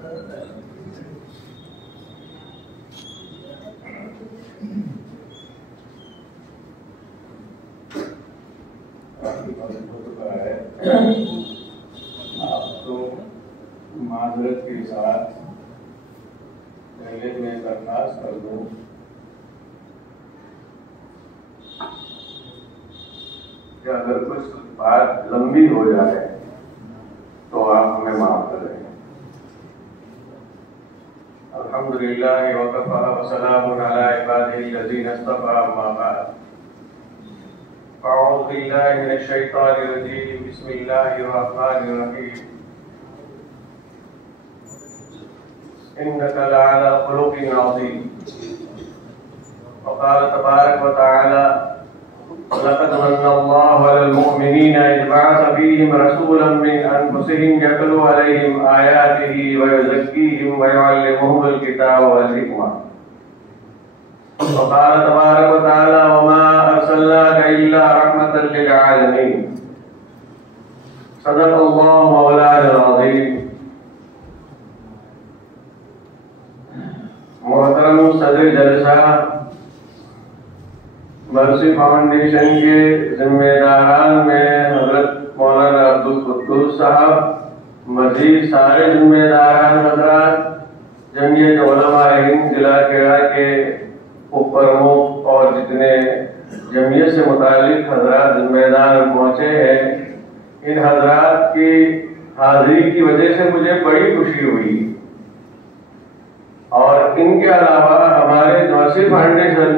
آپ کو معذرت کے ساتھ پہلے میں درخواست کر دوں کہ اگر کچھ بات لمبی ہو جائے تو آپ ہمیں معاف کریں۔ الحمدللہ وکفی وسلام علی عبادہ الذین اصطفی، اما بعد، اعوذ باللہ من الشیطان الرجیم، بسم اللہ الرحمن الرحیم، انک لعلی خلق عظیم۔ وقال تبارک وتعالی لقد من الله على المؤمنين إذ بعث فيهم رسولا من أنفسهم يتلو عليهم آياته ويزكيهم ويعلمهم الكتاب والحكمة۔ وقال تبارك وتعالى وما أرسلناك إلا رحمة للعالمين۔ صدق الله مولانا العظيم۔ محترم صدر جلسہ، مرسی فاؤنڈیشن کے ذمہ داران میں حضرت مولانا عبدالقدوس صاحب، مزید سارے ذمہ داران حضرات، جمعیت علماء ہند ضلع کیڑا کے پرمکھ اور جتنے جمعیت سے متعلق حضرات ذمہ دار پہنچے ہیں، ان حضرات کی حاضری کی وجہ سے مجھے بڑی خوشی ہوئی۔ اور ان کے علاوہ ہمارے مرسی فاؤنڈیشن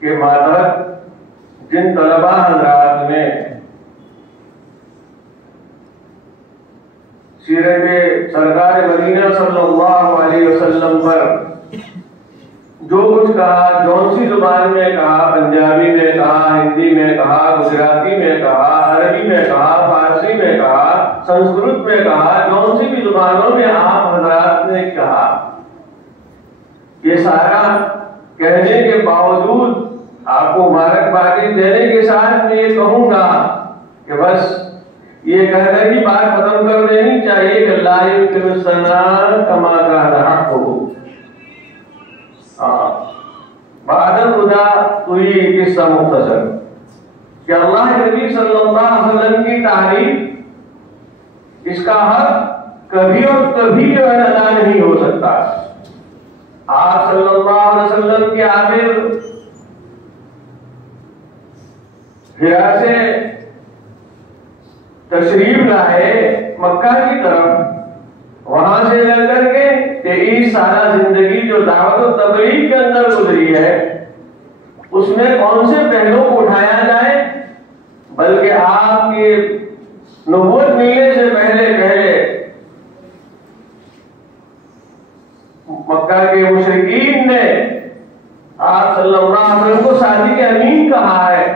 کے ماتحت جن طلباء حضرات نے سیرت سرکار مدینہ صلی اللہ علیہ وسلم پر جو کچھ کہا، جون سی زبان میں کہا، پنجابی میں کہا، ہندی میں کہا، گجراتی میں کہا، عربی میں کہا، فارسی میں کہا، سنسکرت میں کہا، جون سی بھی زبانوں میں آپ حضرات نے کہا، یہ سارا کہنے کے باوجود آپ کو مبارکبادی دینے کے ساتھ میں یہ کہوں گا کہ بس یہ کہہ کر ہی بات ختم کر دینی چاہیے کہ لا یمکن الثناء کما کان حقہ۔ بعد خدا تو یہ قصہ مختصر کہ اللہ کے نبی صلی اللہ علیہ وسلم کی تعریف، اس کا حق کبھی اور کبھی ادا نہیں ہو سکتا۔ آپ صلی اللہ علیہ وسلم کے عابر ہرا سے تشریف لائے مکہ کی طرف، وہاں سے لے کر کے 23 سالہ زندگی جو دعوت و تبلیغ کے اندر گزری ہے، اس میں کون سے پہلو کو اٹھایا جائے، بلکہ آپ کی نبوت ملنے سے پہلے مکہ کے مشرکین نے آپ صلی اللہ علیہ وسلم کو صادق امین کہا ہے۔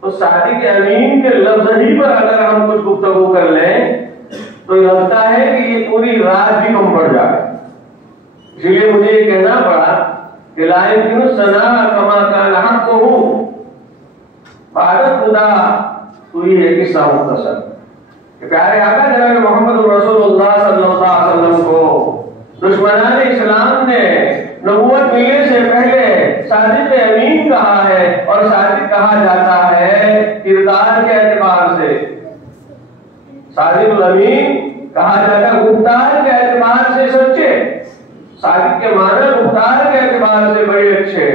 تو صادق امین کے لفظ ہی پر اگر ہم کچھ گفتگو کر لیں تو لگتا ہے کہ یہ پوری رات بھی کم پڑ جائے۔ اس لیے مجھے یہ کہنا پڑا کہ لا یمکن الثناء کما کان حقہ، بعد خدا تو یہ قصہ مختصر کہ پیارے آقا جناب محمد رسول اللہ صلی اللہ علیہ وسلم کو دشمنان اسلام نے نبوت ملنے سے پہلے صادق امین کہا ہے، اور صادق کہا جاتا ہے کردار کے اعتبار سے، صادق الامین کہا جاتا ہے گفتار کے اعتبار سے سچے، صادق کے معنی گفتار کے اعتبار سے بڑے اچھے،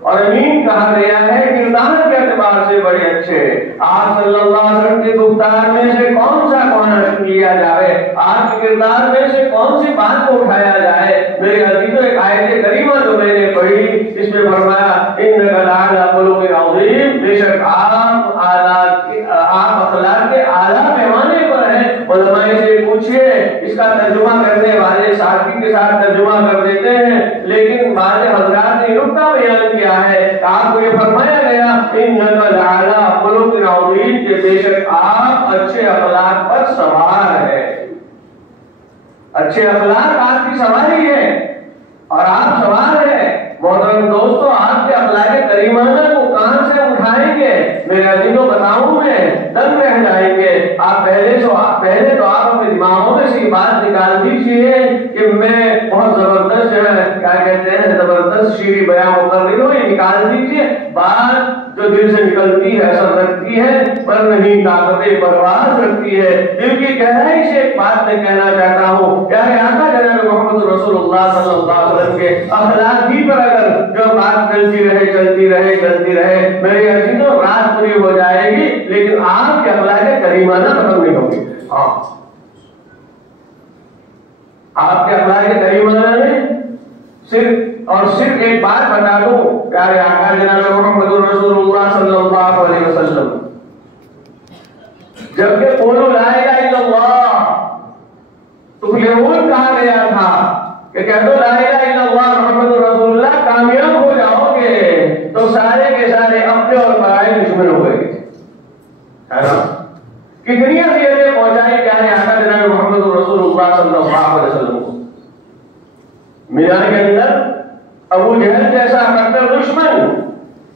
اور امین کہا گیا ہے کردار کے اعتبار سے بڑے اچھے۔ آپ صلی اللہ علیہ وسلم کے گفتار میں سے کون سا کون لیا جائے، آپ کے کردار میں سے کون سی بات کو اٹھایا جائے؟ میرے عزیزوں، ایک آیت کریمہ جو میں نے پڑھی، اس میں فرمایا انک لعلی خلق عظیم، بے شک آپ اخلاق کے اعلیٰ پیمانے پر ہیں۔ علماء سے پوچھئے، اس کا ترجمہ کرنے والے ساتھی کے ساتھ ترجمہ کر دیتے ہیں، لیکن بعض حضرات نے نکتہ بیان کیا ہے کہ آپ کو یہ فرمایا گیا انک لعلی خلق عظیم، کہ بے شک آپ اچھے اخلاق پر سوار ہے۔ اچھے اخلاق آپ کی سواری ہے اور آپ سوار ہیں۔ محترم دوستو، آپ کے اخلاق کریمانہ کو کہاں سے اٹھائیں گے؟ میرے عزیزوں بتاؤں میں دنگ رہ جائیں گے۔ آپ پہلے تو آپ اپنے دماغوں میں سے بات نکال دیجیے دیجیے کہ میں بہت زبردست جو ہے کیا کہتے ہیں زبردست شیریں بیان کر رہی ہوں، یہ نکال دیجیے۔ بات جو دل سے نکلتی ہے اثر رکھتی ہے، پر نہیں طاقت پرواز رکھتی ہے۔ دل کی گہرائی سے ایک بات میں کہنا چاہتا ہوں، پیارے آقا جناب محمد رسول اللہ صلی اللہ علیہ وسلم کے اخلاق ہی پر اگر جو بات چلتی رہے چلتی رہے چلتی رہے، میرے عزیزوں رات پوری ہو جائے گی لیکن آپ کے اخلاق کریمانہ ختم نہیں ہوگی۔ آپ کے اخلاق کریمانہ میں صرف ایک بات بتا دوں، پیارے آقا جناب محمد رسول اللہ صلی اللہ علیہ وسلم جب کہ قولوا لا الہ الا اللہ تفلحون کہا گیا تھا کہ کہہ دو لا الہ الا اللہ محمد رسول اللہ کامیاب ہو جاؤ گے، تو سارے کے سارے اپنے اور پرائے دشمن ہو گئے، ہے نا؟ کتنی اذیتیں پہنچائی پیارے آقا جناب محمد رسول اللہ صلی اللہ علیہ وسلم کو۔ میدان کے اندر ابو جہل جیسا کٹر دشمن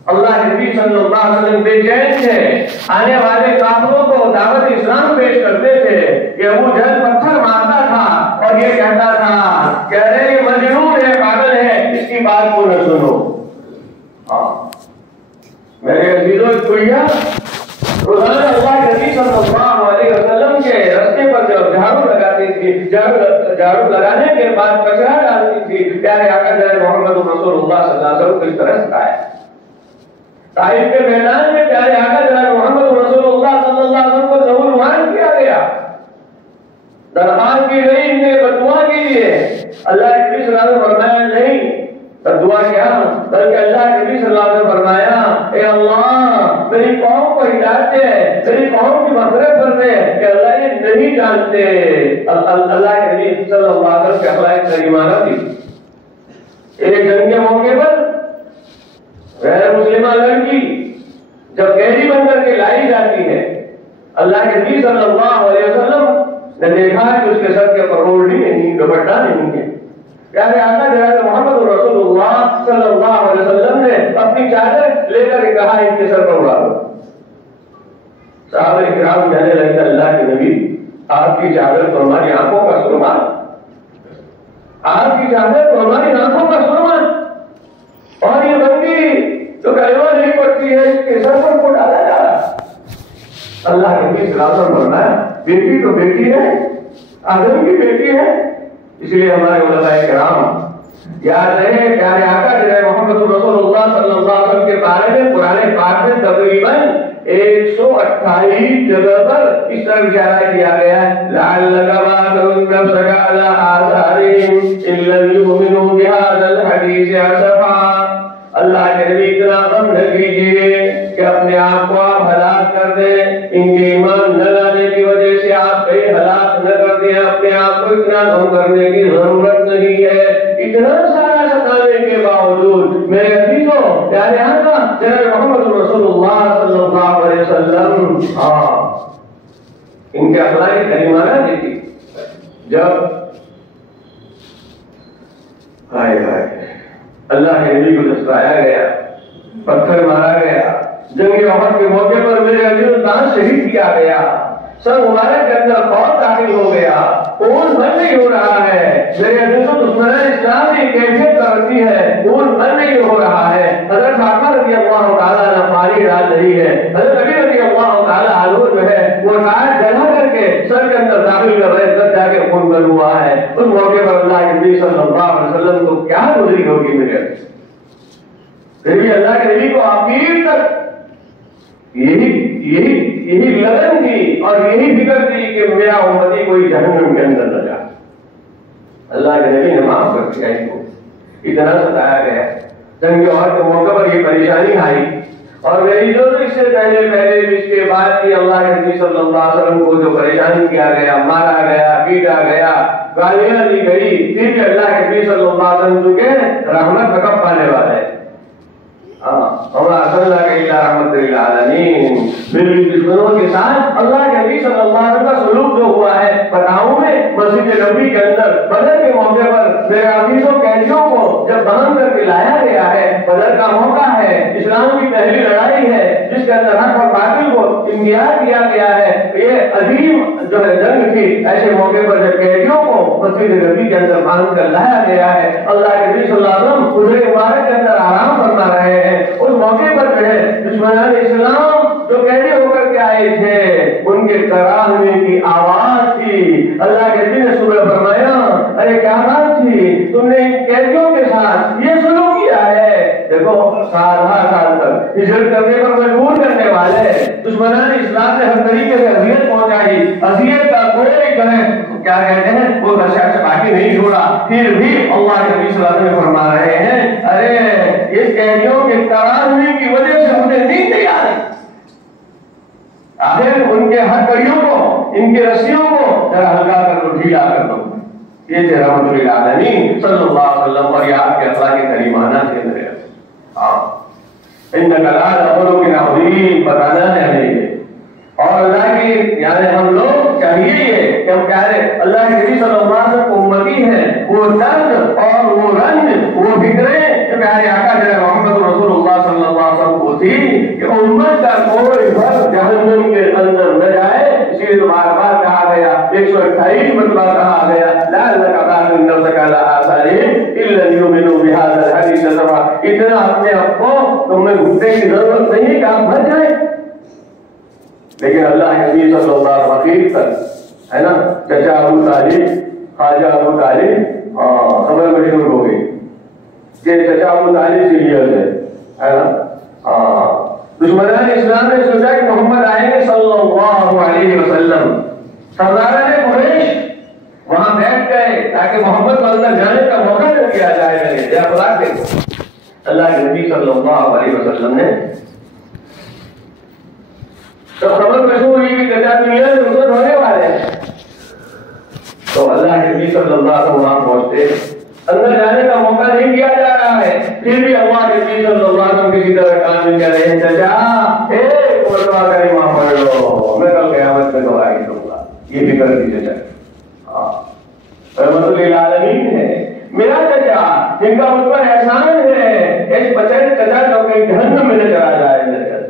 اللہ کے نبی صلی اللہ علیہ وسلم بے چین تھے، آنے والے کافروں کو دعوت اسلام پیش کرتے تھے کہ ابو جہل پتھر مارتا تھا اور یہ کہتا تھا کہ ارے یہ مجنون ہے، پاگل ہے، اس کی بات کو نہ سنو۔ میرے عزیزوں کوئیا روزانہ اللہ کے نبی صلی اللہ علیہ وسلم کے راستے پر جب جھاڑو لگاتی تھی، جھاڑو لگانے کے بعد کچرا ڈالتی تھی، پیارے آقا جناب محمد رسول اللہ صلی اللہ علیہ وسلم کو اس طرح سکھایا۔ طائف کے میدان میں پیارے آقا جناب محمد رسول اللہ صلی اللہ علیہ وسلم کو ذوالمان کیا گیا، درخواست کی گئی انہیں بددعا کے لیے۔ اللہ کے نبی صلی اللہ علیہ وسلم فرمایا نہیں بددعا کیا، بلکہ اللہ کے نبی صلی اللہ علیہ وسلم فرمایا اے اللہ میری قوم کو ہدایت دے، میری قوم کی مغفرت کر دے کہ اللہ یہ نہیں جانتے۔ اللہ کے نبی صلی اللہ علیہ وسلم کے اخلاق کریمانہ تھی۔ ایک جنگ کے موقع پر غیر مسلمہ لڑکی جب قیدی بن کر کے لائی جاتی ہے، اللہ کے نبی صلی اللہ علیہ وسلم نے دیکھا کہ اس کے سر کے اوپر اوڑھنی نہیں، دوپٹہ نہیں ہے۔ پیارے آقا جناب محمد رسول اللہ صلی اللہ علیہ وسلم نے اپنی چادر لے کر کہا ان کے سر پر اڑا دو۔ صحابہ کرام کہنے لگے اللہ کے نبی آپ کی چادر تو ہماری آنکھوں کا سرما، آپ کی چادر تو ہماری آنکھوں کا سرما، اور یہ بندی جو کلمہ نہیں پڑتی ہے اس کے سر پر کو ڈالا جا رہا۔ اللہ کے نبی صلی اللہ علیہ وسلم فرمایا بیٹی تو بیٹی ہے، آدم کی بیٹی ہے۔ اس لیے ہمارے علماء کرام یاد رہے پیارے آقا جناب محمد رسول اللہ صلی اللہ علیہ وسلم کے بارے میں قرآن پاک میں تقریباً 128 جگہ پر اس طرح اشارہ کیا گیا ہے لعلک باخع نفسک علی آثارہم ان لم یؤمنوا بہذا الحدیث اسفا۔ اللہ کے نبی اتنا غم نہ کیجیے کہ اپنے آپ کو آپ ہلاک کر دیں، ان کے ایمان نہ لانے کی وجہ سے آپ کہیں ہلاک نہ کر دیں، اپنے آپ کو اتنا غم کرنے کی ضرورت نہیں ہے۔ اتنا سارا ستانے کے باوجود میرے عزیزوں پیارے آقا جناب محمد رسول اللہ صلی اللہ علیہ وسلم ان کے اخلاق کریمانہ دیکھی۔ جب اللہ کے نبی کو دستایا گیا، پتھر مارا گیا، جنگ احد کے موقع پر میرے عزیز دان شہید کیا گیا، سر مبارک کے اندر خوف داخل ہو گیا، خون بند نہیں ہو رہا ہے، میرے عزیزوں دشمنان اسلام کی کیفیت کرتی ہے، خون بند نہیں ہو رہا ہے۔ حضرت فاطمہ رضی اللہ تعالیٰ عنہ پانی ڈال رہی ہے، حضرت علی رضی اللہ تعالیٰ عنہ جو ہے وہ ٹائر جلا کر کے سر کے اندر داخل کر رہے، تب جا کے خون بند ہوا ہے۔ اس موقع پر اللہ کے نبی صلی اللہ علیہ وسلم کو کیا گزری ہوگی میرے عزیز؟ پھر بھی اللہ کے نبی کو آخر تک یہی لگن تھی اور یہی فکر تھی کہ میرا امتی کوئی جہنم کے اندر نہ جائے۔ اللہ کے نبی نے معاف کر دیا ان کو، اتنا ستایا گیا۔ جنگ احد کے موقع پر یہ پریشانی آئی، اور میری جو اس سے پہلے بھی اس کے بعد بھی اللہ کے نبی صلی اللہ علیہ وسلم کو جو پریشان کیا گیا، مارا گیا، پیٹا گیا، گالیاں دی گئی، پھر بھی اللہ کے نبی صلی اللہ علیہ وسلم کے رحمت کا کب پانے والے ہیں۔ وما ارسلناک الا رحمۃ للعالمین۔ میرے دشمنوں کے ساتھ اللہ کے نبی صلی اللہ علیہ وسلم کا سلوک جو ہوا ہے بتاؤں میں مسجد نبوی کے اندر بدر کے موقع پر میرے عزیزوں قیدیوں کو جب باندھ کر کے لایا گیا ہے، بدر کا موقع ہے، اسلام کی پہلی لڑائی ہے جس کے اندر حق اور باطل کو امتیاز کیا گیا ہے، یہ عظیم جو ہے جنگ تھی۔ ایسے موقع پر جب قیدیوں کو مسجد نبی کے اندر باندھ کر لایا گیا ہے. اللہ کے نبی صلی اللہ علیہ وسلم حجرے مبارک کے اندر آرام فرما رہے ہیں. اس موقع پر جو ہے دشمنان اسلام جو قیدی ہو کر کے آئے تھے ان کے کراہنے کی آواز تھی. اللہ کے نبی نے صبح فرمایا ارے کیا بات تھی, تم نے ان قیدیوں کے ساتھ یہ سلوک کیا ہے. دیکھو 7 سال تک ہجرت کرنے پر مجبور کرنے والے دشمنان اسلام نے ہر طریقے سے اذیت پہنچائی. اذیت کا کوئی کیا کہتے ہیں وہ شخص باقی نہیں چھوڑا. پھر بھی اللہ کے نبی صلی اللہ علیہ وسلم فرما رہے ہیں ارے اس قیدیوں کے کراہنے کی وجہ سے مجھے نیند نہیں آ رہی. آخر ان کے ہتھکڑیوں کو, ان کی رسیوں کو ذرا ہلکا کر دو, ڈھیلا کر دو. یہ تھے رحمت للعالمین صلی اللہ علیہ وسلم اور یہ آپ کے اللہ کے کریمانہ تھے میرے. انک لعلی خلق عظیم بتانا ہے ہمیں. اور اللہ کی یعنی ہم لوگ چاہیے یہ کہ ہم کہہ رہے اللہ کے نبی صلی اللہ علیہ وسلم کو امتی ہے, وہ درد اور وہ رنج وہ فکریں جو پیارے آقا جناب محمد رسول اللہ صلی اللہ علیہ وسلم کو تھی کہ امت کا کوئی فرد جہنم کے اندر نہ جائے. اسی لیے بار بار کہا گیا 128 مرتبہ کہا گیا لعلک باخع نفسک علی آثارہم ان لم یؤمنوا بہذا الحدیث سوا. اتنا اپنے آپ کو تمہیں گھٹنے کی ضرورت نہیں کہ آپ مر جائیں. لیکن اللہ کے نبی صلی اللہ علیہ وسلم تک ہے نا چچا ابو طالب خواجہ ابو طالب خبر مشہور ہو گئی کہ چچا ابو طالب سیریل ہے نا. دشمنان اسلام نے سوچا کہ محمد آئیں گے صلی اللہ علیہ وسلم. سرداران قریش وہاں بیٹھ گئے تاکہ محمد کو اندر جانے کا موقع نہ دیا جائے. یا خدا دیکھو اللہ کے نبی صلی اللہ علیہ وسلم نے تو خبر مشہور ہوئی کہ چچا دنیا سے رخصت ہونے والے ہیں. تو اللہ کے نبی صلی اللہ علیہ وسلم وہاں پہنچتے, اندر جانے کا موقع نہیں دیا جا رہا ہے. پھر بھی اللہ کے نبی صلی اللہ علیہ وسلم کسی طرح کام نہیں کر رہے ہیں. چچا ایک مرتبہ کلمہ پڑھ لو, میں کل قیامت میں گواہی دوں گا. یہ بھی کر دیجیے چچا. رحمت للعالمین ہے میرا چچا جن کا مجھ پر احسان ہے. اس بچے چچا جو کہیں جہنم میں نہ چلا جائے میرے گھر.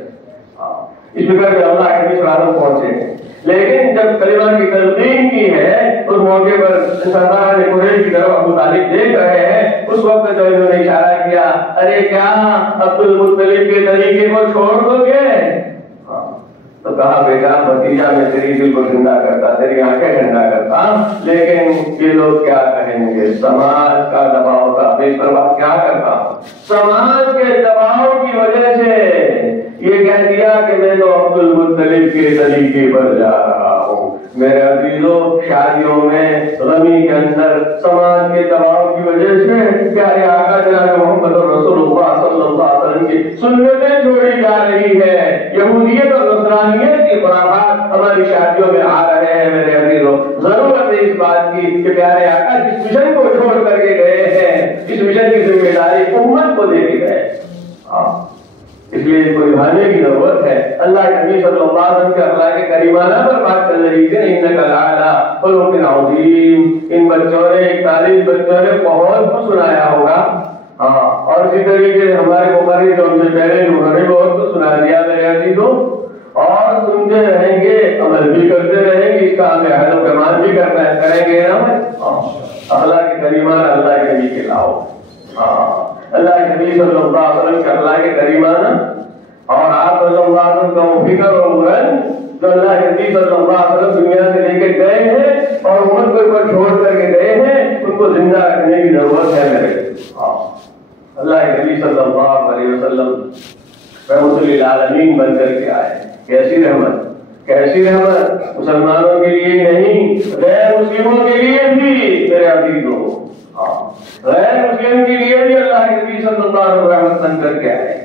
اس فکر میں اللہ کے نبی صلی اللہ علیہ وسلم پہنچے ہیں. لیکن جب کلمہ کی تلقین کی ہے اس موقع پر سردار قریش کی طرف ابو طالب دیکھ رہے ہیں. اس وقت جو انہوں نے اشارہ کیا ارے کیا عبد المطلب کے طریقے کو چھوڑ دو گے. تو کہا بیٹا بھتیجا میں تیری دل کو ٹھنڈا کرتا, تیری آنکھیں ٹھنڈا کرتا, لیکن یہ لوگ کیا کہیں گے. سماج کا دباؤ تھا, اس پر بات کیا کرتا ہوں. سماج کے دباؤ کی وجہ سے یہ کہہ دیا کہ میں تو عبد المطلب کے طریقے پر جا رہا ہوں. میرے عزیزوں شادیوں میں غمی کے اندر سماج کے دباؤ کی وجہ سے پیارے آقا جناب محمد رسول اللہ صلی اللہ علیہ وسلم کی سنتیں چھوڑی جا رہی ہے. یہودیت اور نصرانیت کے خرافات ہماری شادیوں میں آ رہے ہیں. میرے عزیزوں ضرورت ہے اس بات کی کہ پیارے آقا جس مشن کو چھوڑ کر کے گئے ہیں, اس مشن کی ذمہ داری امت کو دے کے گئے. اس لیے کوئی بھانے کی ضرورت ہے. اللہ کے نبی صلی اللہ علیہ وسلم کے اللہ کے کریمانہ پر بات چل رہی تھی. انک لعلی خلق عظیم. ان بچوں نے 41 بچوں نے بہت کچھ سنایا ہوگا. اور اسی طریقے سے ہمارے بخاری جو ہم سے پہلے انہوں نے بہت کچھ سنا دیا میرے عزیزوں. اور سنتے رہیں گے, عمل بھی کرتے رہیں گے. اس کا ہمیں اہل و کمال بھی کریں گے نا. اللہ کے کریمانہ اللہ کے نبی کے لاؤ. اللہ کے نبی صلی اللہ علیہ وسلم کے اللہ کے کریمانہ اور آپ صلی اللہ علیہ وسلم کا وہ فکر اور مرن جو اللہ کے نبی صلی اللہ علیہ وسلم دنیا سے لے کے گئے ہیں اور امت کو اوپر چھوڑ کر کے گئے ہیں, ان کو زندہ رکھنے کی ضرورت ہے میرے. اللہ کے نبی صلی اللہ علیہ وسلم رحمت للعالمین بن کر کے آئے. کیسی رحمت, کیسی رحمت. مسلمانوں کے لیے نہیں, غیر مسلموں کے لیے بھی میرے عزیزوں, غیر مسلم کے لیے بھی اللہ کے نبی صلی اللہ علیہ وسلم رحمت بن کر کے آئے.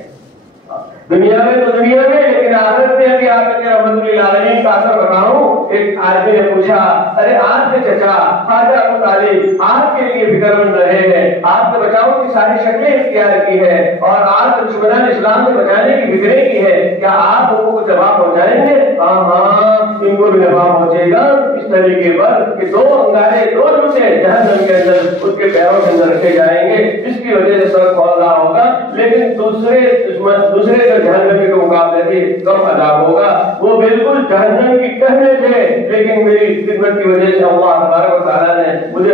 دنیا میں تو دنیا میں, لیکن آخرت میں بھی آپ کے رحمت للعالمین کا اثر بتاؤں. ایک آدمی نے پوچھا ارے آپ کے چچا خواجہ ابو طالب آپ کے لیے فکر مند رہے ہیں, آپ نے بچاؤ کی ساری شکلیں اختیار کی ہے اور آپ دشمنان اسلام سے بچانے کی فکریں کی ہے. کیا آپ ان کو جواب پہنچائیں گے؟ ہاں ان کو بھی جواب پہنچے گا اس طریقے پر کہ 2 انگارے 2 جوتے جہنم کے اندر اس کے پیروں کے اندر رکھے جائیں گے, جس کی وجہ سے سر کھول رہا ہوگا. لیکن دوسرے جو جہنم کے مقابلے سے کم عذاب ہوگا. وہ بالکل جہنم کی کہنے تھے, لیکن میری خدمت کی وجہ سے اللہ تبارک و تعالیٰ نے مجھے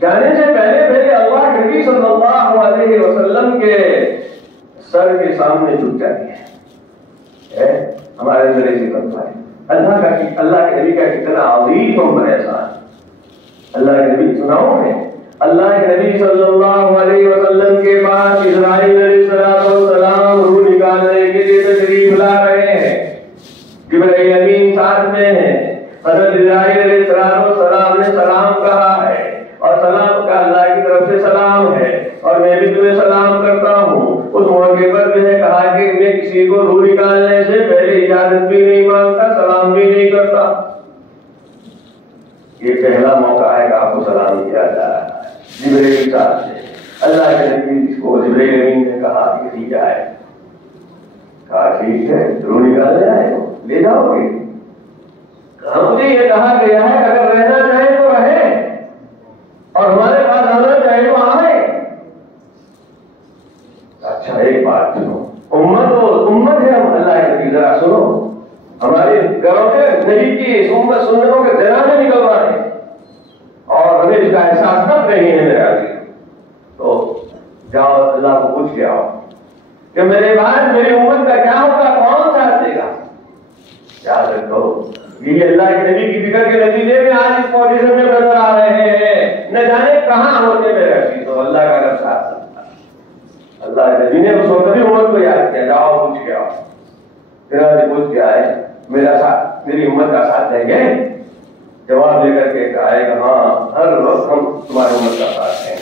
جانے سے پہلے پہلے اللہ کے نبی صلی اللہ علیہ وسلم کے سر کے سامنے جھک جاتی ہے ہمارے ذریعے سے بتائے اللہ کے نبی کا کتنا عظیم اور احسان. اللہ کے نبی سناؤ میں اللہ کے نبی صلی اللہ علیہ وسلم کے پاس اسرائیل علیہ السلام روح نکالنے کے لیے تشریف لا رہے ہیں. جبرائیل امین ساتھ میں ہے. حضرت اسرائیل علیہ السلام نے سلام کہا ہے اور سلام کا اللہ کی طرف سے سلام ہے اور میں بھی تمہیں سلام کرتا ہوں. اس موقع پر جو ہے کہا کہ میں کسی کو روح نکالنے سے پہلے اجازت بھی نہیں مانگتا, سلام بھی نہیں کرتا. یہ پہلا موقع ہے کہ آپ کو سلام کیا جا رہا ہے جبرائیل صاحب سے. اللہ کے نبی کو جبرائیل امین نے کہا کہ ٹھیک ہے, کہا ٹھیک ہے روح نکالنے آئے ہو لے جاؤ گے. مجھے یہ کہا گیا ہے اگر رہنا چاہے تو رہے اور ہمارے پاس آنا چاہے تو آئے. اچھا ایک بات سنو, امت ہے ہم اللہ کے نبی, ذرا سنو. ہمارے گھروں سے نبی کی امت سنتوں کے جنازے نکل رہے ہیں اور ہمیں اس کا احساس تب نہیں ہے میرے آدمی. تو جاؤ اللہ کو پوچھ کے آؤ کہ میرے بعد میری امت کا کیا ہوگا, کون ساتھ دے گا. یاد رکھو یہ اللہ کے نبی کی فکر کے نتیجے میں آج اس پوزیشن میں نظر آ رہے ہیں. نہ جانے کہاں ہوتے میرے عزیز, تو اللہ کا اگر ساتھ اللہ کے نبی نے اس وقت بھی امت کو یاد کیا, جاؤ پوچھ کے آؤ. پھر پوچھ کے آئے میرا ساتھ میری امت کا ساتھ دیں گے. جواب دے کر کے کہا کہ ہاں ہر وقت ہم تمہاری امت کا ساتھ دیں.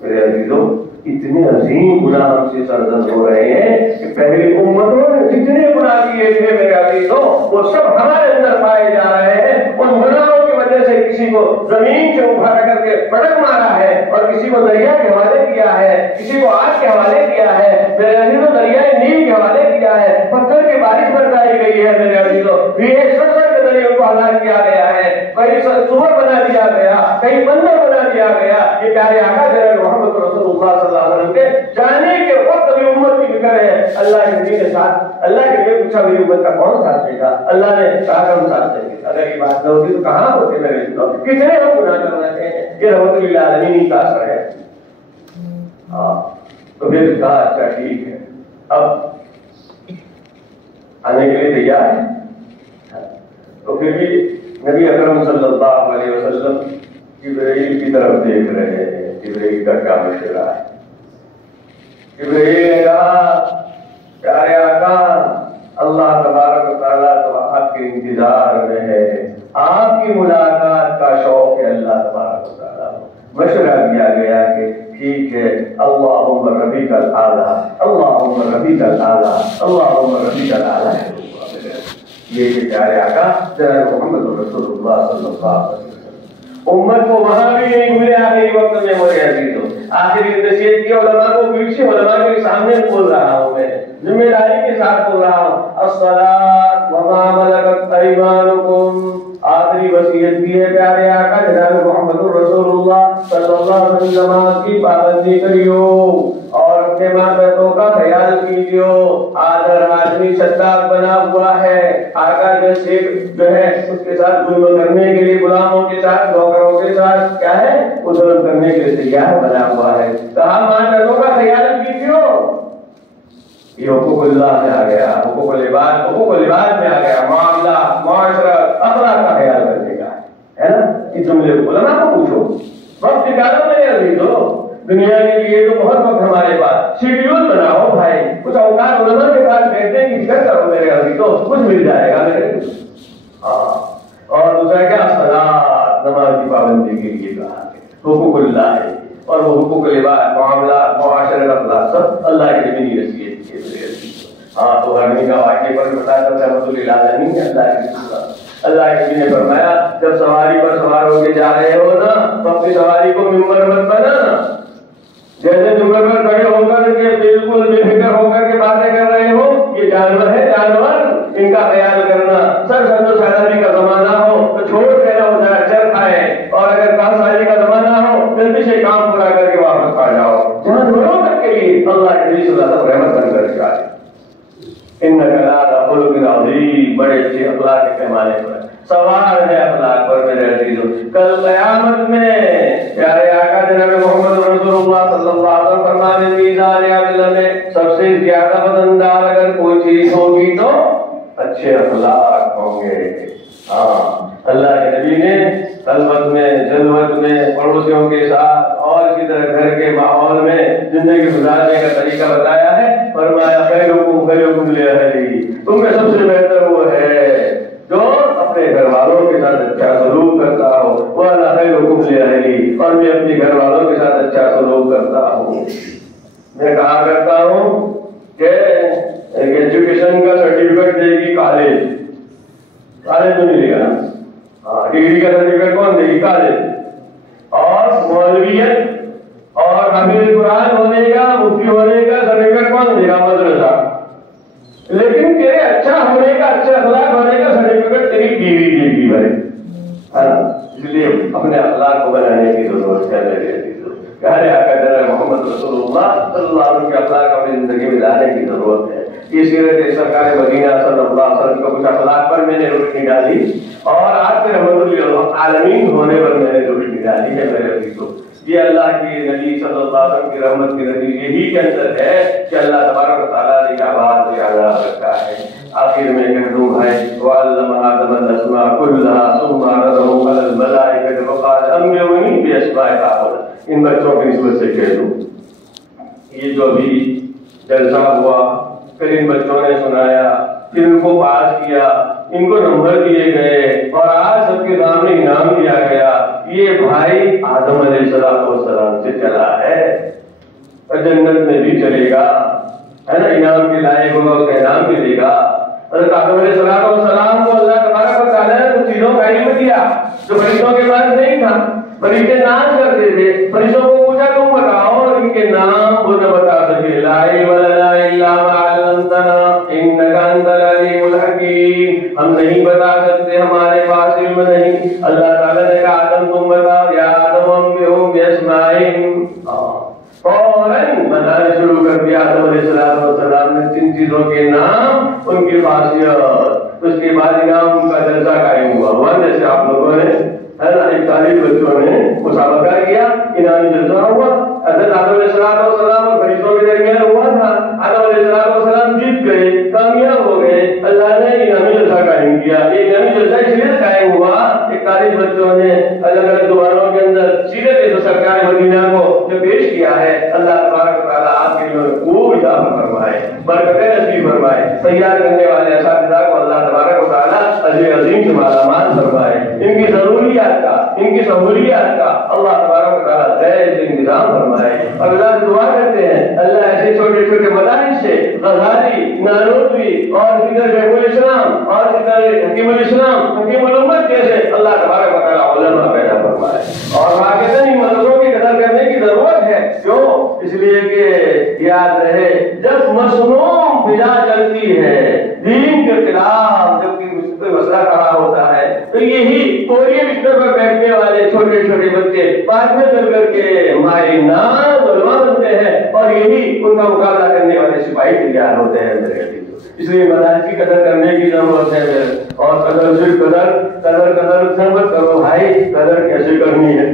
میرے عزیزوں اتنے عظیم گناہ ہم سے سرزد ہو رہے ہیں کہ پہلی امتوں نے جتنے گناہ کیے تھے میرے عزیزوں وہ سب ہمارے اندر پائے جا رہے ہیں. ان گناہوں کی وجہ سے کسی کو زمین سے اٹھا کر کے پٹک مارا ہے اور کسی کو دریا کے حوالے کیا ہے, کسی کو آگ کے حوالے کیا ہے, میرے عزیزوں دریائے نیل کے حوالے کیا ہے, پتھر کی بارش برسائی گئی ہے میرے عزیزوں, کے ذریعے ان کو ہلاک کیا گیا ہے, کہیں سور بنا دیا گیا, کہیں بندر بنا دیا گیا. یہ پیارے آقا جناب محمد رسول اللہ صلی اللہ علیہ وسلم کے جانے کے وقت بھی امت کی فکر ہے. اللہ کے نبی نے ساتھ اللہ کے نبی پوچھا میری امت کا کون ساتھ دے گا, اللہ نے کہا کہ ہم ساتھ دیں گے. اگر یہ بات نہ ہوتی تو کہاں ہوتے میرے عزیزوں, کتنے ہم گناہ کر رہے ہیں. یہ رحمت للعالمین کا اثر ہے. تو پھر کہا اچھا ٹھیک ہے اب آنے کے لیے تیار ہے. تو پھر بھی نبی اکرم صلی اللہ علیہ وسلم جبرائیل کی طرف دیکھ رہے ہیں. جبرائیل کا کیا مشورہ ہے. جبرائیل نے کہا پیارے آقا اللہ تبارک و تعالیٰ تو آپ کے انتظار میں ہے, آپ کی ملاقات کا شوق ہے اللہ تبارک و تعالیٰ. مشورہ دیا گیا کہ ٹھیک ہے اللہم ربک الاعلیٰ, اللہم ربک الاعلیٰ, اللہم ربک الاعلیٰ. یہ کہ پیارے آقا جناب محمد رسول اللہ صلی اللہ علیہ وسلم امت کو وہاں بھی نہیں بھولے. آخری وقت میں میرے عزیزوں آخری نصیحت کی علماء کو پیچھے علماء کے سامنے بول رہا ہوں, میں ذمہ داری کے ساتھ بول رہا ہوں. الصلاۃ وما ملکت ایمانکم, آخری وصیت کی ہے پیارے آقا جناب محمد رسول اللہ صلی اللہ علیہ وسلم, نماز کی پابندی کریو اور اپنے ماں بہنوں کا خیال کیجیو. آدھر آدمی صداق بنا ہوا ہے, آقا جیسے جو ہے اس کے ساتھ ظلم کرنے کے لیے غلاموں کے ساتھ نوکروں کے ساتھ کیا ہے وہ ظلم کرنے کے لیے تیار بنا ہوا ہے. کہا ماں بہنوں کا خیال کیجیو. یہ حقوق اللہ میں آ گیا, حقوق العباد میں آ گیا. معاملہ معاشرت اخلاق کا خیال کرنے کا ہے نا. اس جملے کو علماء کو پوچھو, وقت نکالو میرے عزیزوں. دنیا کے لیے تو بہت وقت ہمارے پاس, شیڈیول بناؤ بھائی, کچھ اوقات علماء کے پاس بیٹھنے کی فکر کرو میرے عزیزوں, کچھ مل جائے گا میرے. اور دوسرا کیا صلاۃ, نماز کی پابندی کے لیے کہا حقوق اللہ ہے اور وہ حقوق العباد معاملات معاشرت اخلاق سب اللہ کے نبی نے نصیحت کی. تو ہرنی کا واقعے پر بتایا تھا رحمت للعالمین اللہ کے نبی نے فرمایا جب سواری پر سوار ہو کے جا رہے ہو نا تو اپنی سواری کو ممبر مت بنانا. جیسے ممبر پر کھڑے ہو کر کے بالکل بے فکر ہو کر کے باتیں کر رہے ہو, یہ جانور ہے, جانور ان کا خیال کرنا. سر سبز سالاری کا زمانہ ہو تو چھوڑ دینا, ہو جائے چل کھائے, اور اگر کام سالی کا زمانہ ہو جلدی سے کام پورا کر کے واپس آ جاؤ. جانوروں تک کے لیے اللہ کے نبی صلی اللہ علیہ وسلم رحمت بن کر کے آئے. انک لعلی خلق عظیم, بڑے اچھے اخلاق کے پیمانے پر سوار ہے اخلاق پر میرے عزیزوں. کل قیامت میں پیارے آقا جناب محمد رسول اللہ صلی اللہ علیہ وسلم فرماتے ہیں میزان عدل میں سب سے زیادہ وزندار اگر کوئی چیز ہوگی تو اچھے اخلاق ہوں گے۔ ہاں، اللہ کے نبی نے خلوت میں، جلوت میں، پڑوسیوں کے ساتھ اور اسی طرح گھر کے ماحول میں زندگی گزارنے کا طریقہ بتایا ہے۔ فرمایا خیرکم خیرکم لأہلہ، تم میں سب سے بہتر وہ ہے جو اپنے گھر والوں کے ساتھ اچھا سلوک کرتا ہو، وَأَنَا خَيْرُكُمْ لِأَهْلِي، اور میں اپنے گھر والوں کے ساتھ اچھا سلوک کرتا ہوں۔ میں کہا کرتا ہوں کہ ایجوکیشن کا سرٹیفکیٹ دے گی کالج میں ملے گا نا، ہاں، ڈگری کا سرٹیفکیٹ کون دے گی؟ کالج۔ اور مولویت اور حافظ قرآن ہونے کا، مفتی ہونے کا سرٹیفکیٹ کون دے گا؟ مدرسہ۔ لیکن تیرے اچھا ہونے کا، اچھا اخلاق ہونے کا سرٹیفکیٹ تیری بیوی دے گی بھائی، ہے نا؟ اس لیے اپنے اخلاق کو بنانے کی ضرورت ہے میرے عزیزو۔ پیارے آقا جناب محمد رسول اللہ صلی اللہ علیہ وسلم کے اخلاق اپنی زندگی میں لانے کی ضرورت ہے۔ یہ سیرت سرکار مدینہ صلی اللہ علیہ وسلم کا کچھ اخلاق پر میں نے روشنی ڈالی، اور آج سے رحمت للعالمین ہونے پر میں نے روشنی ڈالی ہے میرے عزیزو۔ یہ اللہ کی نبی صلی اللہ علیہ وسلم کی رحمت کی نتیجے ہی کے اندر ہے کہ اللہ تبارک و تعالیٰ نے آواز اعلیٰ رکھا ہے۔ آخر میں کہہ دوں بھائی، وَعَلَّمَ آدَمَ الْأَسْمَاءَ كُلَّهَا ثُمَّ عَرَضَهُمْ عَلَى الْمَلَائِكَةِ فَقَالَ أَنبِئُونِي بِأَسْمَاءِ هَؤُلَاءِ۔ ان بچوں کی نسبت سے کہہ دوں، یہ جو بھی جلسہ ہوا، پھر ان بچوں نے سنایا، پھر ان کو پاس کیا، ان کو نمبر دیے گئے، اور آج سب کے سامنے انعام دیا گیا۔ یہ بھائی آدم علیہ السلام سے چلا ہے، اور جنت میں بھی چلے گا، ہے نا؟ انعام کے لائق ہوگا، اس کا انعام ملے گا۔ حضرت آدم علیہ السلام کو اللہ تبارک و تعالیٰ نے کچھ چیزوں کا علم دیا جو فرشتوں کے پاس نہیں تھا۔ فرشتے ناز کرتے تھے، فرشتوں کو پوچھا تم بتاؤ، ان کے نام وہ نہ بتا سکے۔ لا علم لنا الا ما علمتنا انک انت العلیم الحکیم، ہم نہیں بتا سکتے، ہمارے پاس علم نہیں۔ اللہ تعالیٰ نے کہا آدم تم بتاؤ، یا آدم انبئہم باسمائہم۔ فوراً بتانا شروع کر دیا آدم علیہ السلام نے تین چیزوں کے نام، ان کی خاصیت۔ اس کے بعد انعام کا جلسہ قائم ہوا، جیسے آپ لوگوں نے 41 بچوں نے مسابقہ کیا، انعامی جلسہ ہوا۔ حضرت آدم علیہ السلام اور فرشتوں کے درمیان ہوا تھا۔ آدم علیہ السلام جیت گئے، کامیاب ہو گئے۔ اللہ نے انعامی جلسہ قائم کیا۔ یہ انعامی جلسہ اس لیے قائم ہوا، 41 بچوں نے الگ الگ زبانوں کے اندر سیرت سرکار مدینہ کو جو پیش کیا ہے، اللہ تبارک و تعالیٰ آپ کے لیے خوب اضافہ فرمائے، برکتیں نصیب فرمائے۔ تیار کرنے والے اساتذہ کو اللہ تبارک و تعالیٰ اجر عظیم سے مالا مال فرمائے۔ ان کی ضروریات کا، ان کی سہولیات کا اللہ تبارک و تعالیٰ خیر سے انتظام فرمائے۔ اور اللہ سے دعا کرتے ہیں اللہ ایسے چھوٹے چھوٹے مدارس سے غزالی، نانوتوی اور فکر شیخ الاسلام اور فکر حکیم الاسلام، حکیم الامت جیسے اللہ تبارک و تعالیٰ علماء پیدا فرمائے۔ اور واقعی ان مدرسوں کی قدر کرنے کی ضرورت ہے، کیوں؟ اس لیے کہ یاد رہے جب مسنون فضا چلتی ہے دین کے خلاف، جب کوئی مسئلہ کھڑا ہوتا ہے تو یہی کوریے بستر پر بیٹھنے والے چھوٹے چھوٹے بچے بعد میں چل کر کے ہمارے نام علماء بنتے ہیں، اور یہی ان کا مقابلہ کرنے والے سپاہی تیار ہوتے ہیں میرے عزیزو۔ اس لیے مدارس کی قدر کرنے کی ضرورت ہے میرے، اور قدر صرف قدر سمجھ کرو بھائی، قدر کیسے کرنی ہے؟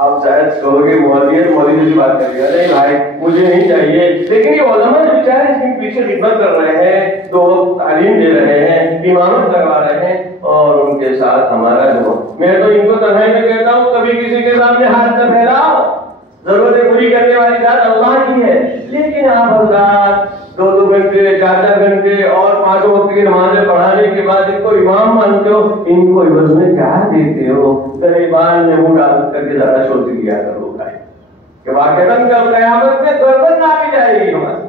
آپ شاید کہو گے مولوی سے بات کر لیا، نہیں بھائی مجھے نہیں چاہیے، لیکن یہ علماء جو بیچارے اس کے پیچھے خدمت کر رہے ہیں، دو وقت تعلیم دے رہے ہیں، امامت کروا رہے ہیں، اور ان کے ساتھ ہمارا جو، میں تو ان کو تنہائی میں کہتا ہوں کبھی کسی کے سامنے ہاتھ نہ پھیلاؤ، ضرورتیں پوری کرنے والی ذات اللہ کی ہے، لیکن آپ حضرات 2 گھنٹے 4 گھنٹے اور 5 وقت کی نمازیں پڑھانے کے بعد ان کو امام مانتے ہو، ان کو عوض میں کیا دیتے ہو؟ غریبان میں منہ ڈال کر کے زیادہ شوتی دیا کرو گا کہ واقعاً کل قیامت میں گردن ناپی جائے گی ہماری۔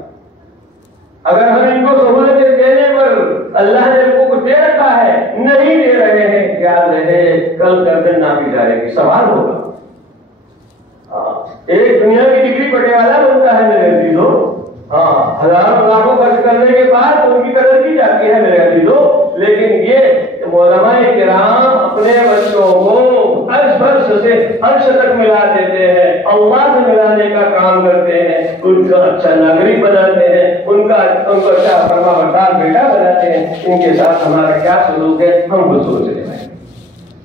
اگر ہم ان کو سہولتیں دینے پر اللہ نے ان کو کچھ دے رکھا ہے، نہیں دے رہے ہیں، یاد رہے کل گردن ناپی جائے گی، سوال ہوگا۔ ایک دنیا کی ڈگری پڑھنے والا بنتا ہے میرے عزیزو، ہزاروں لاکھوں خرچ کرنے کے بعد ان کی قدر کی جاتی ہے میرے عزیزو، لیکن یہ علماء کرام اپنے بچوں کو عرش سے عرش تک ملا دیتے ہیں، اللہ سے ملانے کا کام کرتے ہیں، ان کا اچھا ناگرک بناتے ہیں، ان کو اچھا فرما بردار بیٹا بناتے ہیں۔ ان کے ساتھ ہمارا کیا سلوک ہے ہم خود سوچ رہے ہیں۔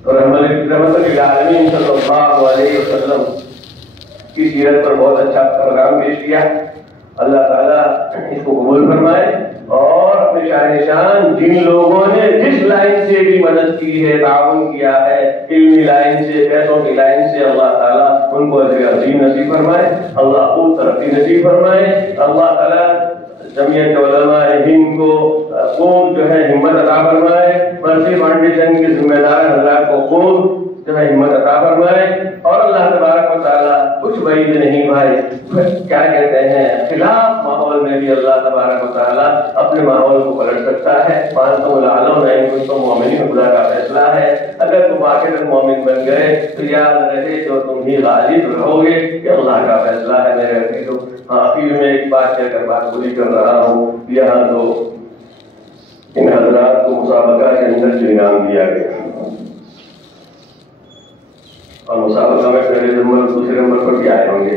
اور رحمت للعالمین صلی اللہ علیہ وسلم کی سیرت پر بہت اچھا پیغام پیش کیا. اللہ تعالیٰ اس کو قبول فرمائے اور اپنے شان شان جن لوگوں نے جس لائن سے بھی مدد کی ہے، تعاون کیا ہے، علمی لائن سے، پیسوں کی لائن سے، اللہ تعالیٰ ان کو اجر عظیم نصیب فرمائے، اللہ خوب ترقی نصیب فرمائے. اللہ تعالیٰ جمعیت علماء ہند کو خوب جو ہے ہمت عطا فرمائے، مرسی فاؤنڈیشن کے ذمہ دار حضرات کو خوب جو ہے ہمت عطا فرمائے. اور اللہ تبارک و تعالیٰ کچھ بعید نہیں بھائی، کیا کہتے ہیں، خلاف ماحول میں بھی اللہ تبارک و تعالیٰ اپنے ماحول کو پلٹ سکتا ہے. وانتم العالم ان کنتم مؤمنین، خدا کا فیصلہ ہے. اگر تم آخر مومن بن گئے تو یاد رہے جو تم ہی غالب رہو گے، یہ اللہ کا فیصلہ ہے. میرے عزیزو، آخر میں ایک بات کہہ کر بات پوری کر رہا ہوں. یہاں تو ان حضرات کو مسابقہ کے اندر جو انعام دیا گیا اور مسابقہ میں پہلے نمبر دوسرے نمبر پر کیا آئے ہوں گے.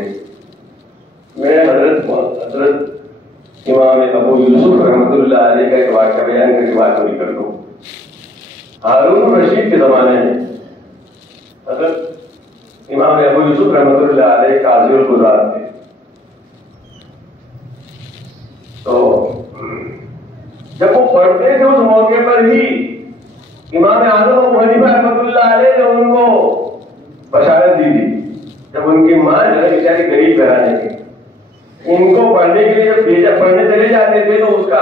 میں حضرت امام ابو یوسف رحمۃ اللہ علیہ کا ایک واقعہ بیان کر کے بات پوری کر دوں. ہارون رشید کے زمانے میں حضرت امام ابو یوسف رحمۃ اللہ علیہ قاضی القضات تھے. تو جب وہ پڑھتے تھے اس موقع پر ہی امام اعظم ابو حنیفہ رحمۃ اللہ علیہ نے ان کو بشارت دی تھی. جب ان کی ماں جو ہے بیچاری غریب گھرانے کی، ان کو پڑھنے کے لیے جب پڑھنے چلے جاتے تھے تو اس کا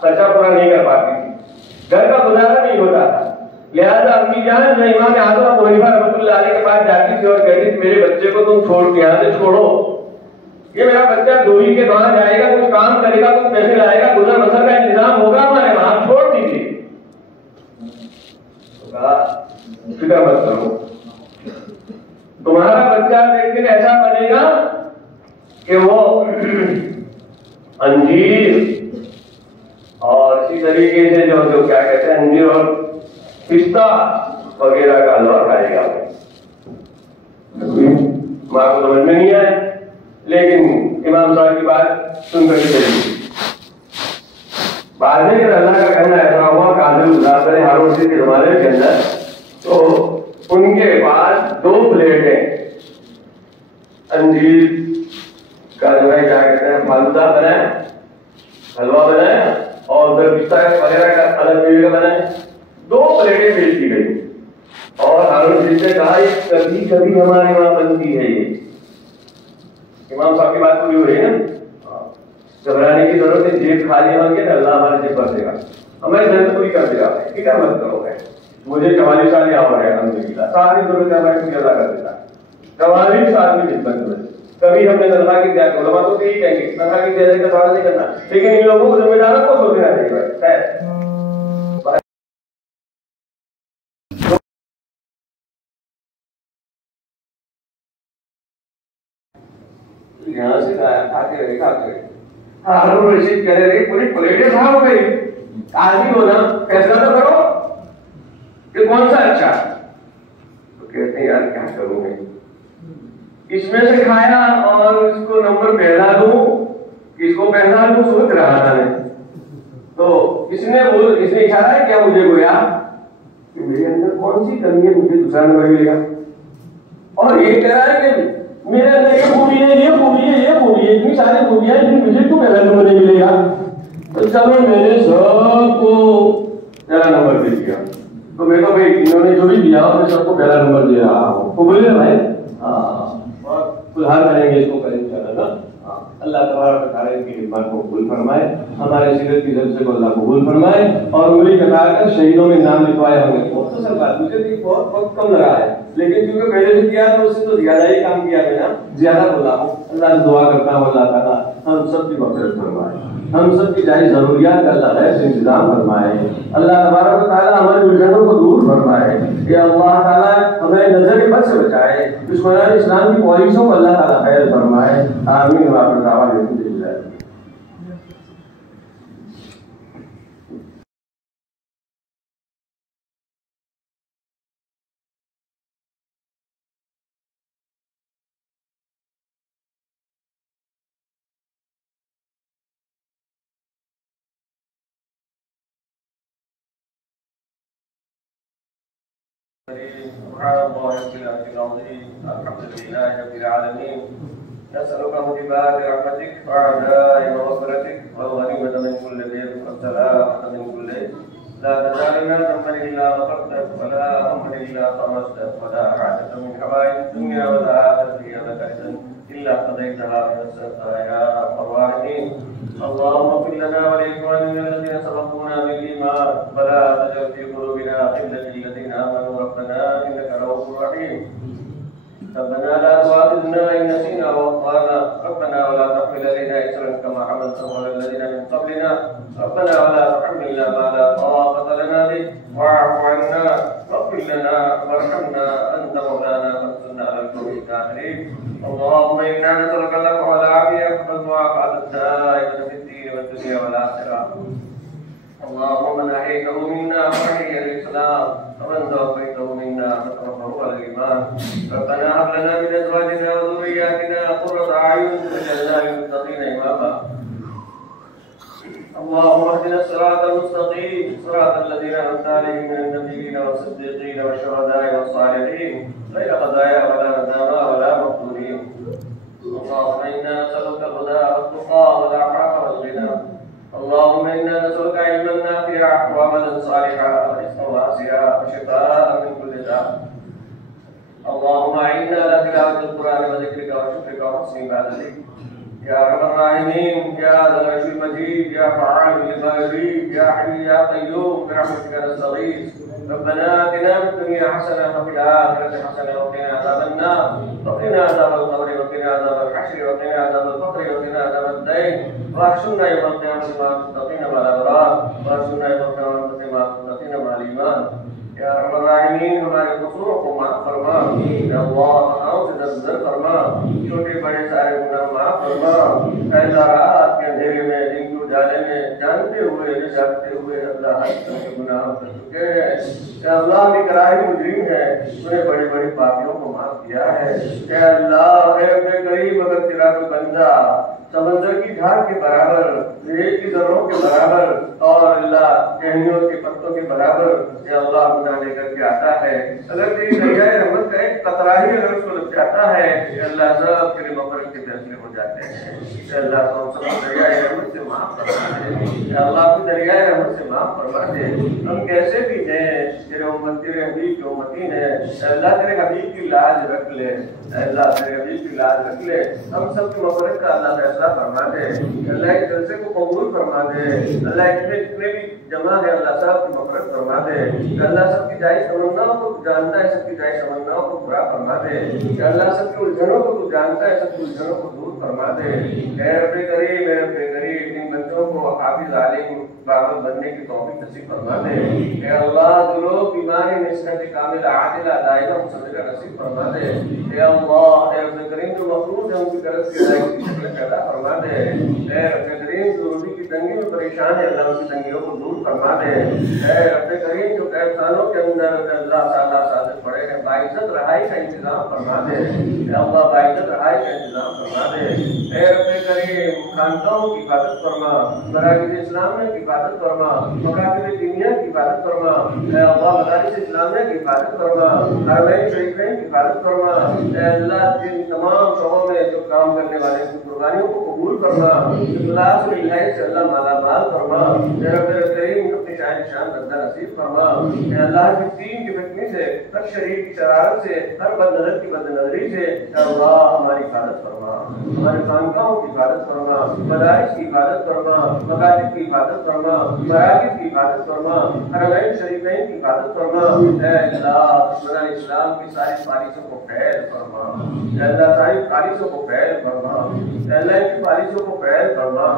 خرچہ پورا نہیں کر پاتی تھی، گھر کا گزارا نہیں ہوتا تھا. لہٰذا امی جان جو امام اعظم ابو حنیفہ رحمۃ اللہ علیہ کے پاس جاتی تھی اور کہتی تھی میرے بچے کو تم چھوڑ کے یہاں سے چھوڑو، یہ میرا بچہ دوری کے وہاں جائے گا، کچھ کام کرے گا، کچھ پیسے لائے گا، گزر بسر کا انتظام ہوگا ہمارے وہاں، چھوڑ دیجیے. فکر مت کرو، تمہارا بچہ ایک دن ایسا بنے گا کہ وہ انجیر اور اسی طریقے سے جو کیا کہتے ہیں انجیر اور پستہ وغیرہ کا حلوہ کھائے گا. ماں کو سمجھ میں نہیں آئے، لیکن امام صاحب کی بات سن کر چلی. بعد میں اللہ کا کہنا ایسا ہوا قاضی ہارون رشید کے زمانے کے اندر تو ان کے پاس 2 پلیٹیں انجیر کا جو ہے کیا کہتے ہیں فالودہ بنایا، حلوہ بنایا اور پستہ وغیرہ کا الگ طریقے کا بنایا. 2 پلیٹیں پیش کی گئی اور ہارون رشید نے کہا یہ کبھی کبھی ہمارے وہاں بنتی ہے. یہ امام صاحب کی بات پوری ہو رہی ہے نا، گھبرانے کی ضرورت ہے. جیب خالی بن کے اللہ ہمارے جیب بھر دے گا، ہماری ضرورت پوری کر دے گا. فکر مت کرو گے، مجھے 44 سال یہاں ہو گیا الحمدللہ، ساری ضرورت ہماری پوری ادا کر دیتا. 44 سال کی خدمت، کبھی ہم نے تنخواہ کی تیار علماء تو یہی کہیں گے تنخواہ کی تیاری کا سوال نہیں کرنا، لیکن ان لوگوں کو ذمہ داروں کو سوچنا چاہیے. یہاں سے کھاتے رہے. ہارون رشید کہہ رہے پوری پلیٹیں صاف ہو گئی، آدمی ہو نا فیصلہ تو کرو کہ کون سا اچھا. تو کہتے ہیں یار کیا کروں گے، اس میں سے کھایا اور اس کو نمبر پہنا دوں، اس کو پہنا دوں، سوچ رہا تھا میں. تو اس نے اشارہ کیا مجھے گویا کہ میرے اندر کون سی کمی ہے مجھے دوسرا نمبر ملے گا، اور یہ کہہ رہا ہے کہ میرے اندر یہ خوبی ہے، یہ خوبی ہے، یہ خوبی ہے، اتنی ساری خوبیاں ہیں مجھے تو پہلا نمبر نہیں ملے گا. تو چلو میں نے سب کو پہلا نمبر دے دیا. تو میں تو بھائی انہوں نے جو بھی دیا اور میں سب کو پہلا نمبر دے رہا ہوں. وہ بولے بھائی سدھار کریں گے، اس کو کریں گے نا. اللہ تبارک و تعالیٰ کی خدمت کو قبول فرمائے، ہمارے سیرت کی جلسے کو اللہ قبول فرمائے اور انگلی کٹا کر شہیدوں میں نام لکھوائے ہوں گے. مختصر بات، مجھے بھی بہت وقت کم لگا ہے، لیکن کیونکہ پہلے سے کیا تو اس سے تو زیادہ ہی کام کیا میں نا، زیادہ بولا ہوں. اللہ سے دعا کرتا ہوں اللہ تعالیٰ ہم سب کی مغفرت فرمائے، ہم سب کی جائز ضروریات کا اللہ خیر سے انتظام فرمائے. اللہ تبارک و تعالیٰ ہمارے الجھنوں کو دور فرمائے. یا اللہ تعالیٰ ہمیں نظر بد سے بچائے، دشمنان اسلام کی پالیسیوں کو اللہ تعالیٰ خیر فرمائے. آمین. سبحان الله رب العرش العظيم الحمد لله رب العالمين نسألك موجبات رحمتك وعزائم مغفرتك والغنيمة من كل بر والسلامة من كل إثم لا تدع لنا ذنبا إلا غفرته ولا هما إلا طمسته ولا حاجة من حوائج الدنيا والآخرة هي لك رضا إلا قضيتها ويسرتها يا أرحم الراحمين. اللهم اغفر لنا ولإخواننا الذين سبقونا بالإيمان ولا تجعل في قلوبنا غلا للذين آمنوا ربنا إنك رؤوف رحيم. ربنا لا تؤاخذنا إن نسينا وأخطأنا ربنا ولا تحمل علينا إصرا كما حملته على الذين من قبلنا ربنا ولا تحملنا ما لا طاقة لنا به واعف عنا واغفر لنا وارحمنا أنت مولانا فانصرنا على القوم الكافرين. اللهم إنا نسألك العفو والعافية والمعافاة الدائمة في الدين والدنيا والآخرة. اللهم من أحييته منا فأحيي الإسلام ومن توفيته منا فتوفه على الإيمان. ربنا هب لنا من أزواجنا وذرياتنا قرة أعين واجعلنا للمتقين إماما. اللهم اهدنا الصراط المستقيم صراط الذين أنعمت عليهم من النبيين والصديقين والشهداء والصالحين غير خزايا ولا ندامى ولا مفتونين. اللهم إنا نسألك الهدى والتقى والعفاف والغنى. اللهم إنا نسألك علما نافعا وعملا صالحا ورزقا واسعا وشفاء من كل داء. اللهم أعنا على تلاوة القرآن وذكرك وشكرك وحسن عبادتك يا أرحم الراحمين يا ذا العرش المجيد يا فعال لما يريد يا حي يا قيوم برحمتك نستغيث. ربنا آتنا في الدنيا حسنة وفي الآخرة حسنة وقنا عذاب النار وقنا عذاب القبر وقنا عذاب الحشر وقنا عذاب الفقر وقنا عذاب الدين واحشرنا يوم القيامة مع المتقين مع الأبرار واحشرنا يوم القيامة مع المتقين مع الإيمان. یا ارحم الراحمین ہمارے قصوروں کو معاف فرما. یا اللہ خطاؤں سے درگزر فرما. چھوٹے بڑے سارے گناہ معاف فرما. اے اللہ رات کے اندھیرے میں دن کے اجالے میں جانتے ہوئے نہ جانتے ہوئے اللہ ہر قسم کے گناہ کر چکے ہیں. یا اللہ ہم اقراری مجرم ہیں تو نے بڑے بڑے پاپیوں کو معاف کیا ہے. اے اللہ اے رب کریم اگر تیرا کوئی بندہ سمندر کی دھار کے برابر ریت کی ذروں کے برابر اور اللہ ٹہنیوں کے پتوں کے برابر یا اللہ گناہ لے کر کے آتا ہے اگر تیری دریائے رحمت کا ایک قطرہ ہی اگر اس کو لگ جاتا ہے یا اللہ سب تیرے مغفرت کے فیصلے ہو جاتے ہیں. یا اللہ تو ہم سب دریائے رحمت سے معاف فرما دے. یا اللہ تو دریائے رحمت سے معاف فرما دے. ہم کیسے بھی ہیں تیرے امت تیرے حبیب کے امتی ہیں. یا اللہ تیرے حبیب کی لاج رکھ لے. یا اللہ تیرے حبیب کی لاج رکھ لے. ہم سب کی مغفرت کا اللہ فیصلہ فرما دے. اللہ اس جلسے کو قبول فرما دے. اللہ جتنے بھی جمع ہے اللہ صاحب کی مغفرت فرما دے. اللہ سب کی جائز تمناؤں کو جانتا ہے سب کی جائز تمناؤں کو پورا فرما دے. اللہ سب کی الجھنوں کو جانتا ہے سب کی الجھنوں کو دور فرما دے. اے رب کریم اے رب کریم ان بچوں کو حافظ عالم بابر بننے کی توفیق نصیب فرما دے. اے اللہ جو لوگ بیماری نصحت کامل عادلہ دائرہ مصدقہ نصیب فرما دے. اے اللہ اے رب کریم جو مخلوق ہے ان کی غرض کے لائق کی شکل پیدا فرما دے. اے رب کریم جو روزی کی تنگی میں پریشان ہے اللہ ان کی تنگیوں کو دور فرما دے. اے رب کریم جو خانوں کے اندر اللہ تعالیٰ صادق پڑے ہیں باعزت رہائی کا انتظام فرما دے. اے اللہ باعزت رہائی کا انتظام فرما دے. اے رب کریم خانقاہوں کی حفاظت فرما. مراکز اسلام میں کی حفاظت فرما. مکاتب دینیا کی حفاظت فرما. اے اللہ مدارس اسلامیہ کی حفاظت فرما. حرمین شریفین کی حفاظت فرما. اے اللہ جن تمام شعبوں میں جو کام کرنے والے ان قربانیوں کو قبول فرما. اخلاص و الہی سے اللہ مالا مال فرما. اے رب کریم اپنی شان بندہ نصیب فرما. اے اللہ کی دین کی فتنی سے ہر شریف کی شرارت سے ہر بد نظر کی بد نظری سے اے اللہ ہماری حفاظت فرما. ہمارے خانقاہوں کی حفاظت فرما. مدارس کی حفاظت فرما. مکاتب کی حفاظت فرما. مراکز کی حفاظت فرما. حرمین شریفین کی حفاظت فرما. اے اللہ دشمنان اسلام کی ساری پالیسوں کو پھیل فرما. اے اللہ ساری پالیسوں کو پھیل فرما. اے اللہ ان کی پالیسوں کو پھیل فرما.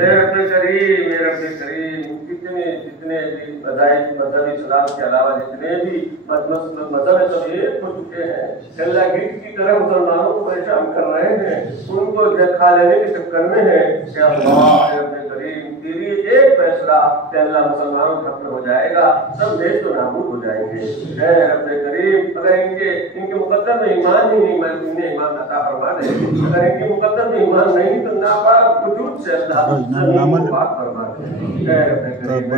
اے رب کریم اے رب کریم جتنے بھی مذہب اسلام کے علاوہ جتنے بھی مذہب سب ایک ہو چکے ہیں اللہ گیٹ کی طرح مسلمانوں کو پریشان کر رہے ہیں ان کو کھا لینے کے چکر میں ہے کہ اللہ رب کریم تیری ایک فیصلہ کہ اللہ مسلمانوں کے حق میں ہو جائے گا سب دیش تو نابود ہو جائیں گے. اے رب کریم اگر ان کے مقدر میں ایمان ہی نہیں انہیں ایمان عطا فرما دے. اگر ان کے مقدر میں ایمان نہیں تو ناپاک وجود سے اللہ زمین کو پاک فرما دے. اے رب کریم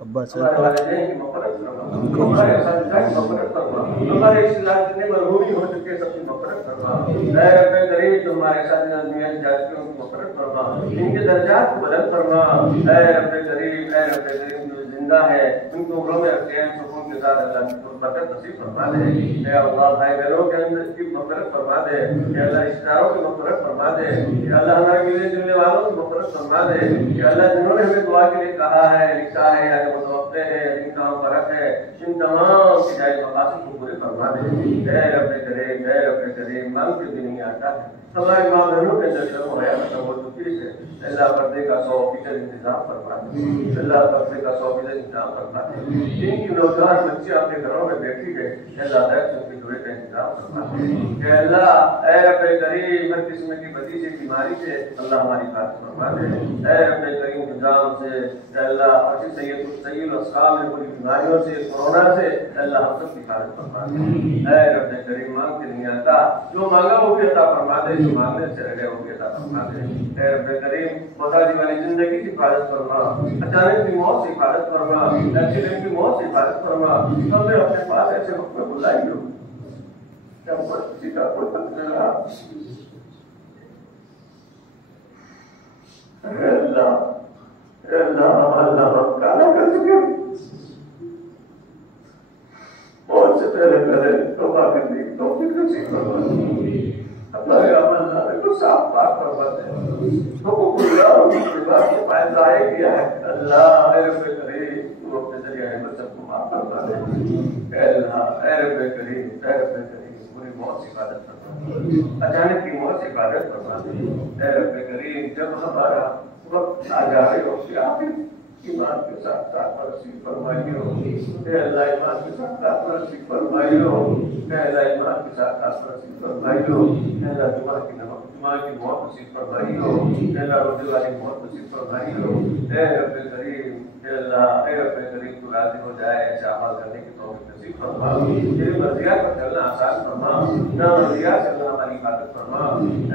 ہمارے والدین کی مغفرت فرما, ہمارے اساتذہ کی مغفرت فرما, ہمارے اس علاقے میں مرحومی ہو چکے سب کی مغفرت فرما. اے رب کریم جو ہمارے اساتذہ دنیا جاتیوں کی مغفرت فرما, ان کے درجات کو بلند فرما. اے رب کریم, اے رب کریم جو زندہ ہے ان کو عمروں میں رکھتے ہیں سکون کے ساتھ اللہ کی برکت نصیب فرما دے. اے اللہ بھائی بہنوں کے اندر کی مغفرت فرما دے. اے اللہ رشتہ داروں کی مغفرت فرما دے. اے اللہ ہمارے ملنے جلنے والوں کی مغفرت فرما دے. اے اللہ جنہوں نے ہمیں دعا کے لیے کہا ہے, لکھا ہے یا جو متوقع ہے, جن کا فرق ہے, ان تمام کی جائز مقاصد کو پورے فرما دے. اے رب کریم, اے رب کریم, مانگ کے بھی نہیں آتا ہے. ہماری ماں بہنوں کے اندر شرم و حیا ختم ہو چکی ہے. اللہ پردے کا 100% انتظام فرما دے. اللہ پردے کا 100% انتظام فرما دے. جن کی نوجوان بچے اپنے گھروں میں بیٹھی گئے, اللہ درد ان کے جوڑے کا انتظام فرما دے. اے اللہ, اے رب کریم, ہر قسم کی بدی سے, بیماری سے اللہ ہماری حفاظت فرما دے. اے رب کریم, انتظام سے, اے اللہ ہر سید الاسقام میں پوری بیماریوں سے, کورونا سے, اللہ ہم سب کی حفاظت فرما دے. اے رب کریم, مانگ کے نہیں آتا, جو مانگا وہ بھی عطا فرما دے, جو مانگنے سے رہ گئے وہ بھی عطا فرما دے. اے رب کریم, محتاجی والی زندگی کی حفاظت فرما, اچانک کی موت سے حفاظت فرما, ایکسیڈنٹ کی موت سے حفاظت فرما. ہمیں اپنے پاس ایسے وقت میں بلائی ہو جب کسی کا کوئی پتہ نہیں رہا. اے اللہ, اے اللہ, اللہ کالا کر چکے, موت سے پہلے پہلے توبہ کرنے کی توفیق نصیب فرما. ہمارے عمل نامے کو صاف پاک فرما دے. حقوق اللہ کی بات کو پائے ضائع کیا ہے. اللہ اے رب کریم, تو اپنے ذریعہ ہمت سب کو معاف فرما دے. اے اللہ, اے رب کریم, اے رب کریم, پوری موت سے حفاظت فرما, اچانک کی موت سے حفاظت فرما دے. اے رب کریم, جب ہمارا وقت آ جائے اس کے آخر ایمان کے ساتھ پرستی فرمائی ہو. اے اللہ, ایمان کے ساتھ پرستی فرمائی ہو. اے اللہ, ایمان کے ساتھ پرستی فرمائی ہو. اے اللہ, جمعہ کی موت نصیب فرمائی ہو. اے اللہ, روزے والی موت نصیب فرمائی ہو. اے رب کریم, اے اللہ, اے رب کریم, تو راضی ہو جائے ایسے عمل کرنے کی توفیق نصیب فرما. تیری مرضیات پر چلنا آسان فرما, نہ مرضیات سے اللہ ہماری حفاظت فرما.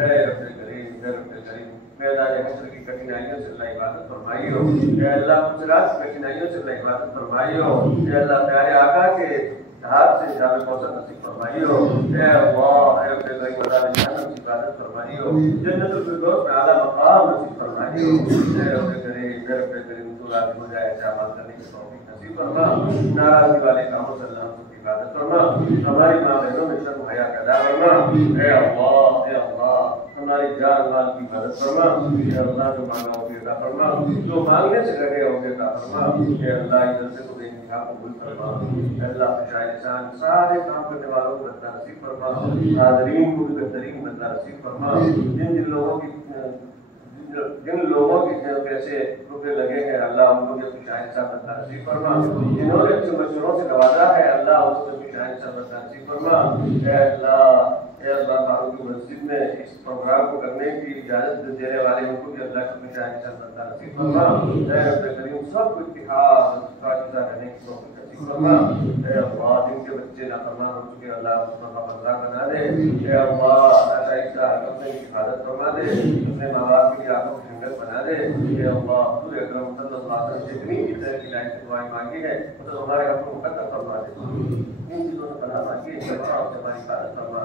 اے رب کریم, اے رب کریم, میدان حشر کی کٹھنائیوں سے اللہ حفاظت فرمائی ہو. اے اللہ, مشکلات کی کٹھنائیوں سے اللہ حفاظت فرمائی ہو. اے اللہ, پیارے آقا کے ہاتھ سے جامع کوثر نصیب فرمائی ہو. اے اللہ, اے رب کریم, عذاب جہنم سے حفاظت فرمائی ہو. جنت الفردوس میں اعلیٰ مقام نصیب فرمائی ہو. اے رب کریم, اے رب کریم, تو راضی ہو جائے ایسے عمل کرنے کی توفیق نصیب فرما. ناراضی والے کاموں سے اللہ کی حفاظت فرما. ہماری ماں بہنوں میں شرم و حیا پیدا فرما. اے اللہ, اے اللہ, ہماری جان مال کی حفاظت فرما. اے اللہ, جو مانگا ہو گے عطا فرما, جو مانگنے سے رہے ہو گے عطا فرما. اے اللہ, ادھر سے تو بے انتہا قبول فرما. اے اللہ, خوشحال انسان سارے کام کرنے والوں کو بدلہ نصیب فرما. حاضرین کو بھی بہترین بدلہ نصیب فرما. جن لوگوں کی پیسے روپے لگے ہیں اللہ ان کو بھی اپنی شاہد صاحب بدلہ نصیب فرما. جنہوں نے اچھے مشوروں سے نوازا ہے اللہ ان کو بھی اپنی شاہد صاحب بدلہ نصیب فرما. اے اللہ, اے اللہ, فاروق کی مسجد میں اس پروگرام کو کرنے کی اجازت دینے والے ان کو بھی اللہ کی شاہد صاحب بدلہ نصیب فرما. اے رب کریم, سب کو اتحاد کرنے کی توفیق نصیب فرما. اے اللہ, جن کے بچے نافرمان ہو چکے اللہ فرما بنا دے. اے اللہ, شائستہ اپنے کی حفاظت فرما دے. اپنے ماں باپ کی آنکھوں کی ٹھنڈک بنا دے. اے اللہ, حضور اکرم صلی اللہ علیہ وسلم جتنی بھی طرح کی لائن سے دعائیں مانگی ہے تو ہمارے حق کو مقدر فرما دے. ان چیزوں سے پناہ مانگی ہے, ہماری حفاظت فرما.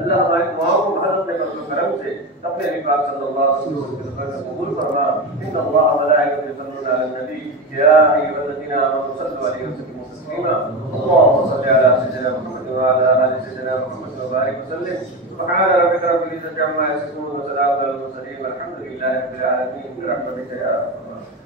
اللہ, ہماری دعاؤں کو حضرت نے کرم کرم سے اپنے نبی پاک صلی اللہ علیہ وسلم کے قبول فرما. ان اللہ ملائکۃ یصلون علی النبی یا ایھا الذین آمنوا صلوا علیہ وسلم تسلیما. اللهم صل علی سیدنا محمد وعلی آل سیدنا محمد وبارک وسلم. سبحان ربک رب العزة عما یصفون وسلام علی المرسلین والحمد للہ رب العالمین برحمتک یا ارحم الراحمین.